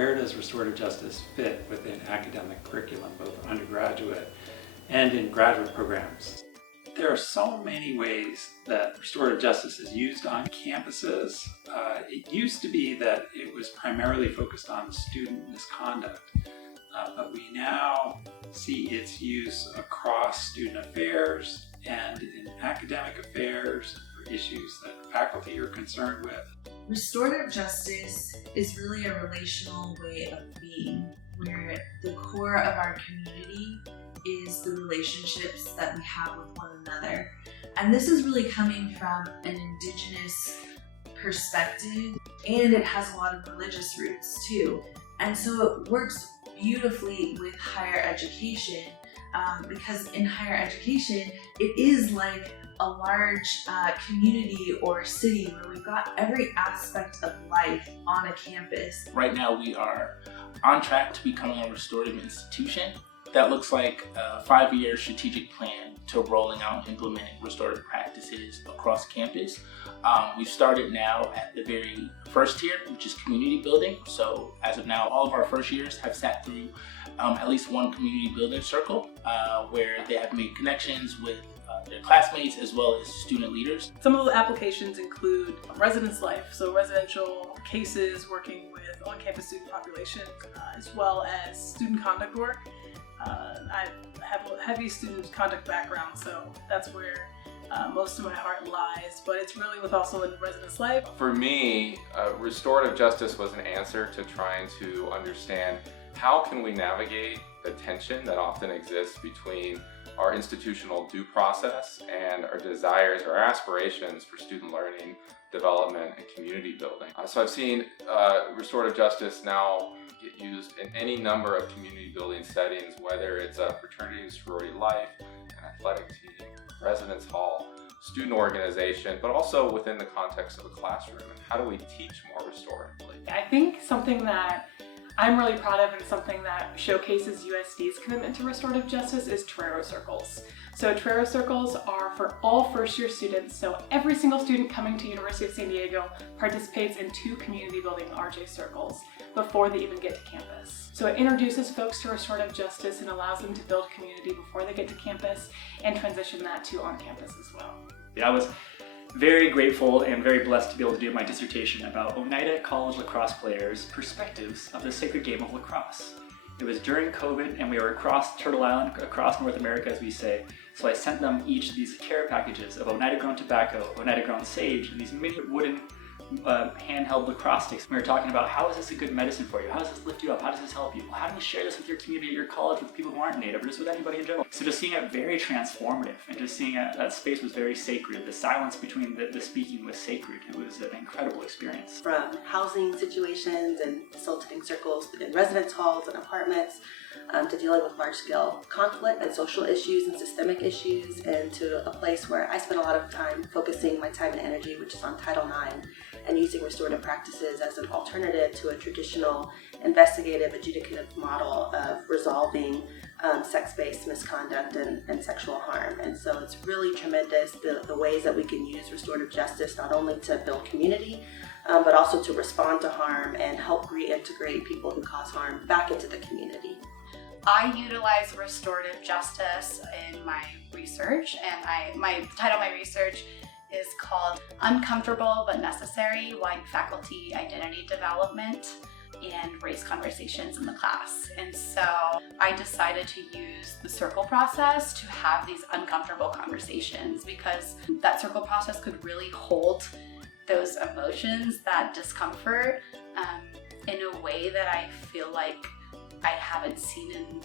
where does restorative justice fit within academic curriculum, both undergraduate and in graduate programs? There are so many ways that restorative justice is used on campuses. It used to be that it was primarily focused on student misconduct, but we now see its use across student affairs and in academic affairs for issues that faculty are concerned with. Restorative justice is really a relational way of being, where the core of our community is the relationships that we have with one another. And this is really coming from an indigenous perspective, and it has a lot of religious roots too. And so it works beautifully with higher education, because in higher education, it is like a large community or city where we've got every aspect of life on a campus. Right now we are on track to becoming a restorative institution. That looks like a 5-year strategic plan to rolling out and implementing restorative practices across campus. We've started now at the very first tier, which is community building. So as of now, all of our first years have sat through at least one community building circle where they have made connections with their classmates as well as student leaders. Some of the applications include residence life, so residential cases working with on-campus student population, as well as student conduct work. I have a heavy student conduct background, so that's where most of my heart lies, but it's really with also in residence life. For me, restorative justice was an answer to trying to understand how can we navigate the tension that often exists between our institutional due process and our desires or aspirations for student learning, development, and community building. So I've seen restorative justice now get used in any number of community building settings, whether it's a fraternity and sorority life, an athletic team, residence hall, student organization, but also within the context of a classroom. And how do we teach more restoratively? I think something that I'm really proud of and something that showcases USD's commitment to restorative justice is Terra Circles. So Terra Circles are for all first-year students, so every single student coming to University of San Diego participates in 2 community building RJ circles before they even get to campus. So it introduces folks to restorative justice and allows them to build community before they get to campus and transition that to on campus as well. I was very grateful and very blessed to be able to do my dissertation about Oneida College lacrosse players' perspectives of the sacred game of lacrosse. It was during COVID and we were across Turtle Island, across North America as we say, so I sent them each these care packages of Oneida grown tobacco, Oneida grown sage, and these mini wooden handheld lacrosse sticks. We were talking about how is this a good medicine for you? How does this lift you up? How does this help you? Well, how do you share this with your community, your college, with people who aren't Native, or just with anybody in general? So just seeing it very transformative, and just seeing that space was very sacred. The silence between the speaking was sacred. It was an incredible experience. From housing situations and facilitating circles within residence halls and apartments, to dealing with large-scale conflict and social issues and systemic issues, and to a place where I spend a lot of time focusing my time and energy, which is on Title IX, and using restorative practices as an alternative to a traditional investigative adjudicative model of resolving sex-based misconduct and sexual harm. And so it's really tremendous the ways that we can use restorative justice not only to build community, but also to respond to harm and help reintegrate people who cause harm back into the community. I utilize restorative justice in my research, and the title of my research is called Uncomfortable But Necessary: White Faculty Identity Development and Race Conversations in the Class. And so I decided to use the circle process to have these uncomfortable conversations, because that circle process could really hold those emotions, that discomfort, in a way that I feel like I haven't seen in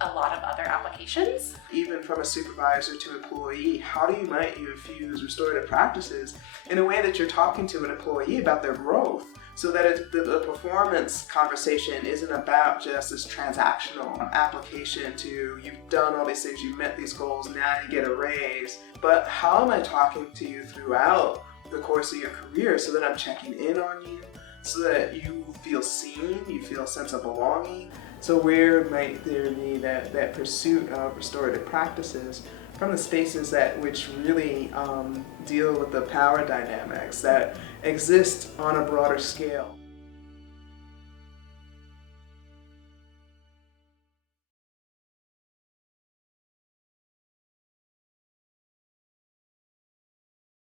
a lot of other applications. Even from a supervisor to employee, how might you infuse restorative practices in a way that you're talking to an employee about their growth, so that the performance conversation isn't about just this transactional application to you've done all these things, you've met these goals, now you get a raise, but how am I talking to you throughout the course of your career so that I'm checking in on you, so that you feel seen, you feel a sense of belonging. So where might there be that pursuit of restorative practices from the spaces which really deal with the power dynamics that exist on a broader scale?